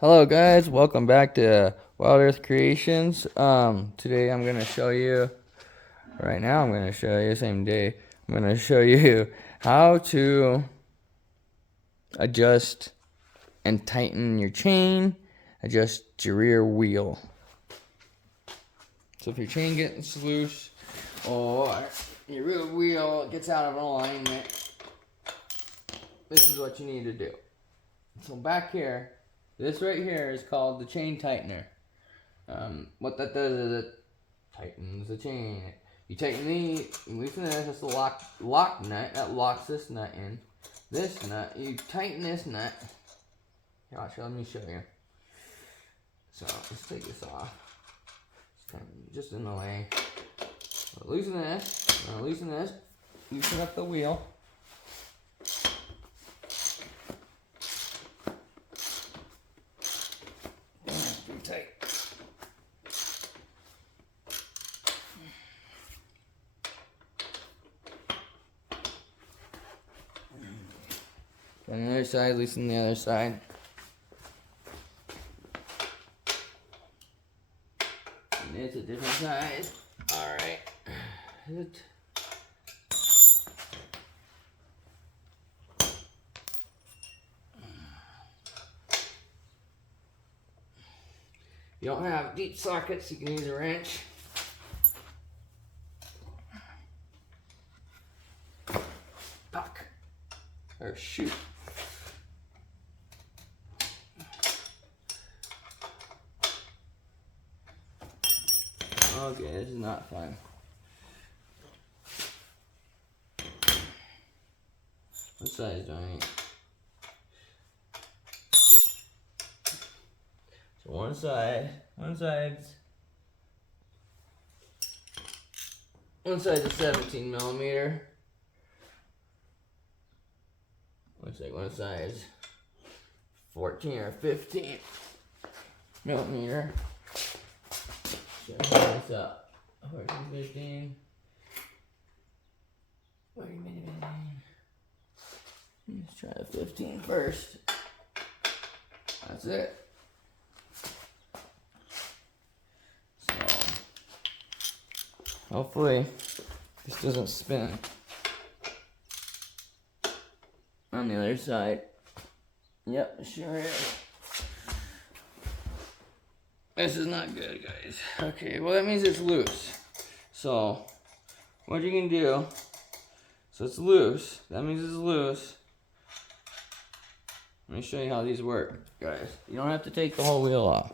Hello guys, welcome back to Wild Earth Creations. Today I'm gonna show you, right now I'm gonna show you, same day, I'm gonna show you how to adjust and tighten your chain, adjust your rear wheel. So if your chain gets loose or your rear wheel gets out of alignment, this is what you need to do. So back here, this right here is called the chain tightener. What that does is it tightens the chain. You tighten you loosen this, that's the lock nut, that locks this nut in. This nut, you tighten this nut. Gosh, let me show you. So, let's take this off. It's kind of just in the way. So, loosen this, loosen up the wheel. That's pretty tight. On the other side, loosen the other side. And it's a different size. Alright. You don't have deep sockets, you can use a wrench. Puck. Or shoot. Okay, this is not fun. What size do I need? So one side's a 17 millimeter. One side's 14 or 15 millimeter. Should I hold this up? 14, 15. 14, 15. Let's try the 15 first. That's it. So, hopefully this doesn't spin. On the other side. Yep, sure is. This is not good, guys. Okay, well that means it's loose. So, what you can do, so it's loose, that means it's loose. Let me show you how these work, guys. You don't have to take the whole wheel off.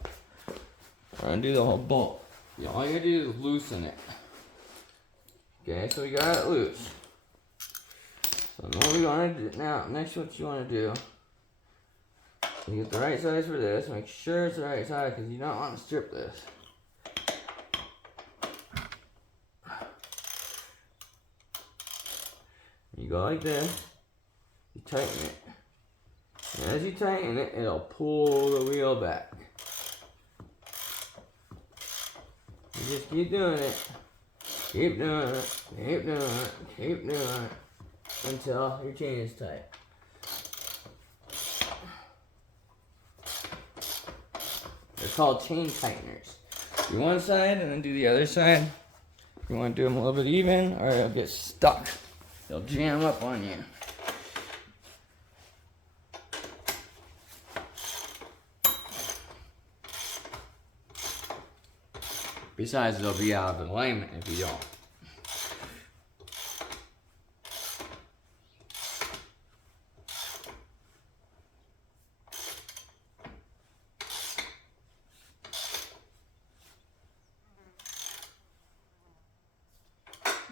Or undo the whole bolt. All you gotta do is loosen it. Okay, so we got it loose. So what we want to do now, next what you want to do, you get the right size for this, make sure it's the right size because you don't want to strip this. You go like this, you tighten it. And as you tighten it, it'll pull the wheel back. You just keep doing it. Keep doing it. Keep doing it. Keep doing it. Until your chain is tight. They're called chain tighteners. Do one side and then do the other side. You want to do them a little bit even or it'll get stuck. They'll jam up on you. Besides, they'll be out of alignment if you don't.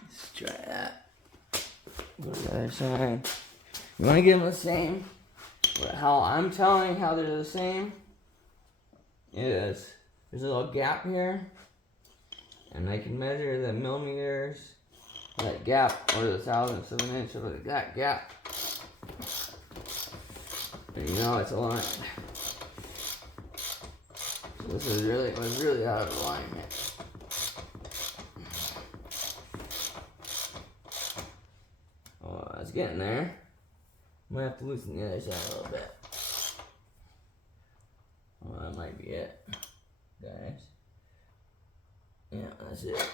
Let's try that. Go to the other side. You want to get them the same. How I'm telling how they're the same is there's a little gap here. And I can measure the millimeters, that gap, or the thousandths of an inch of that gap. And you know it's aligned. So this is was really out of alignment. Oh, it's getting there. I'm gonna have to loosen the other side a little bit. might be it, guys. Yeah, that's it.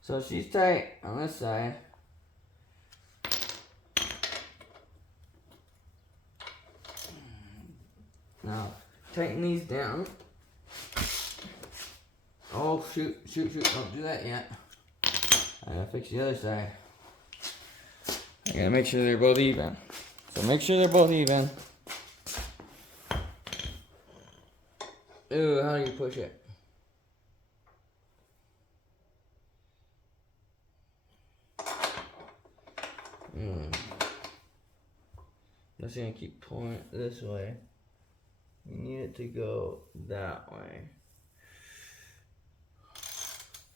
So she's tight on this side. Now, tighten these down. Oh, shoot, don't do that yet. I gotta fix the other side. I gotta make sure they're both even. So make sure they're both even. Ooh, how do you push it? I'm just gonna keep pulling it this way. You need it to go that way.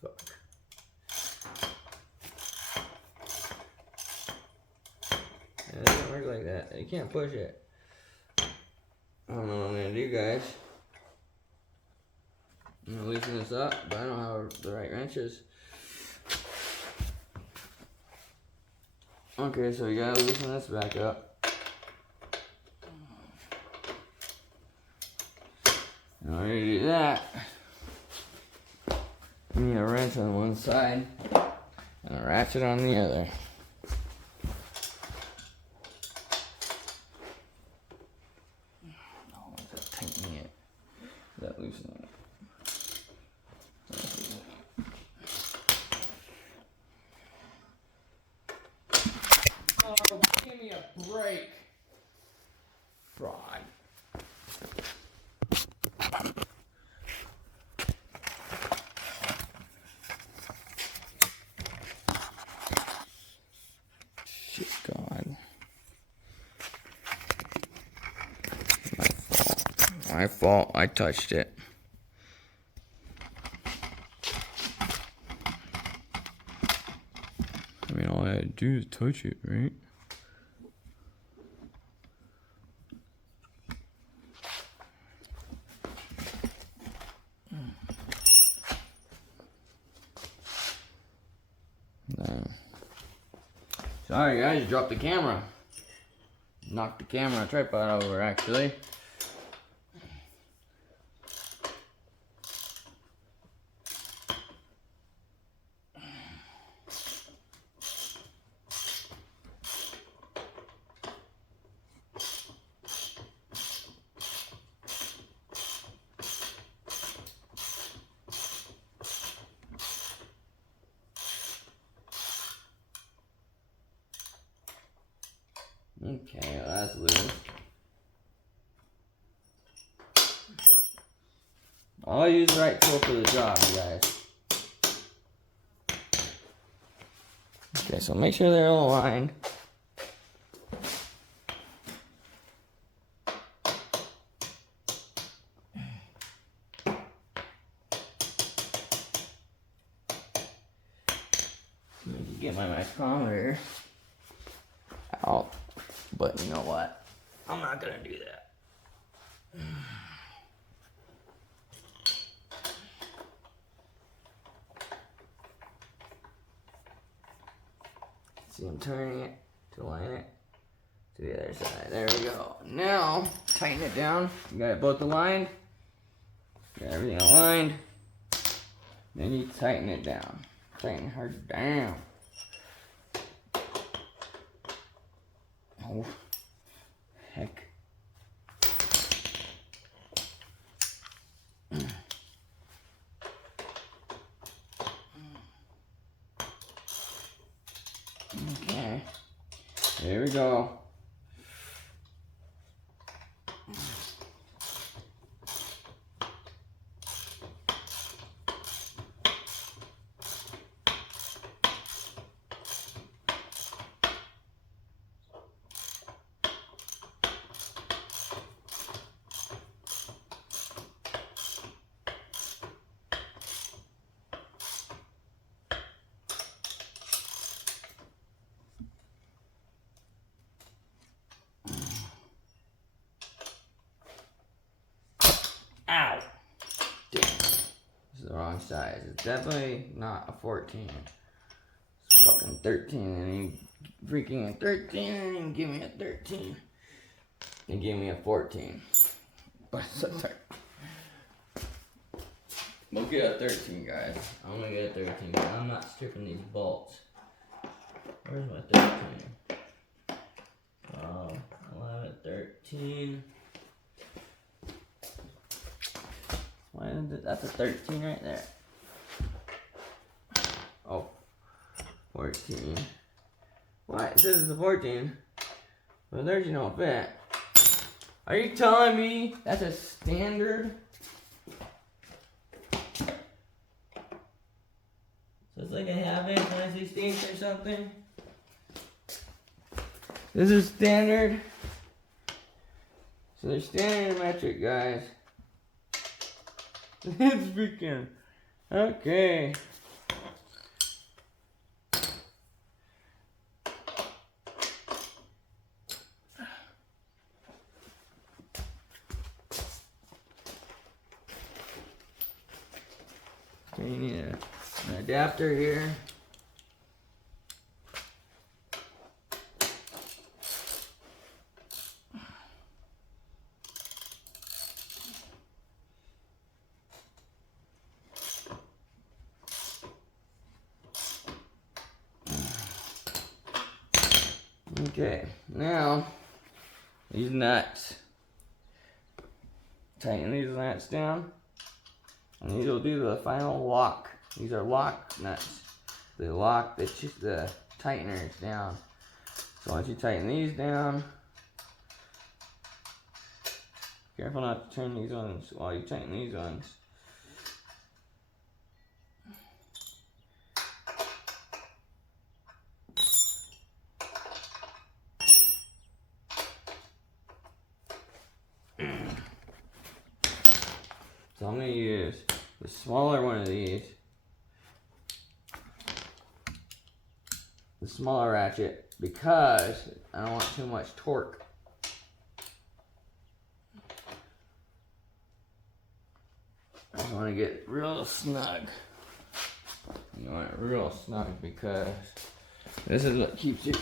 Fuck. It doesn't work like that. You can't push it. I don't know what I'm gonna do, guys. I'm gonna loosen this up, but I don't have the right wrenches. Okay, so you gotta loosen this back up. In order to do that, you need a wrench on one side and a ratchet on the other. Oh, is that tightening it? Is that loosening it? Oh, give me a break. Fraud. Shit, God. My fault. I touched it. I mean, all I had to do is touch it, right? No. Sorry guys, I dropped the camera. Knocked the camera tripod over actually. Okay, well, that's loose. I'll use the right tool for the job, you guys. Okay, so make sure they're all aligned. Get my micrometer out, but you know what? I'm not gonna do that. See, I'm turning it to line it to the other side. There we go. Now, tighten it down. You got it both aligned. Got everything aligned. Then you tighten it down. Tighten her down. Oh, heck. Okay. There we go. Ow! Damn. This is the wrong size. It's definitely not a 14. It's fucking 13. And you freaking a 13 and you give me a 13. You give me a 14. But it's a 13. We'll get a 13, guys. I'm gonna get a 13. I'm not stripping these bolts. Where's my 13? 11, 13. Why is it? That's a 13 right there. Oh, 14. What? It says it's a 14. Well, there's no fit. Are you telling me that's a standard? So it's like a half-inch 1/16 or something? This is standard. So they're standard metric, guys. It's freaking okay. Okay, you need an adapter here. Okay, now these nuts. Tighten these nuts down, and these will do the final lock. These are lock nuts. They lock the tighteners down. So once you tighten these down, careful not to turn these ones while you tighten these ones. So I'm going to use the smaller one of these, the smaller ratchet, because I don't want too much torque. I want to get real snug. You want it real snug because this is what keeps your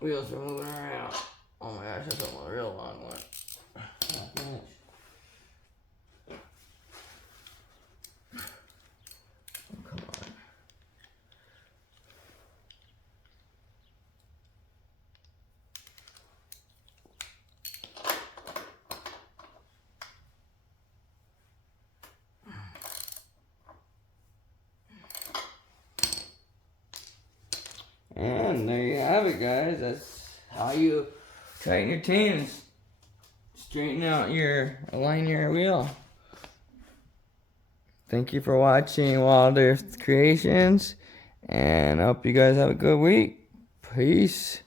wheels from moving around. Oh my gosh, that's a real long one. Half-inch. Come on. And there you have it, guys. That's how you tighten your chains. Straighten out align your wheel. Thank you for watching Wild Earth Creations, and I hope you guys have a good week. Peace.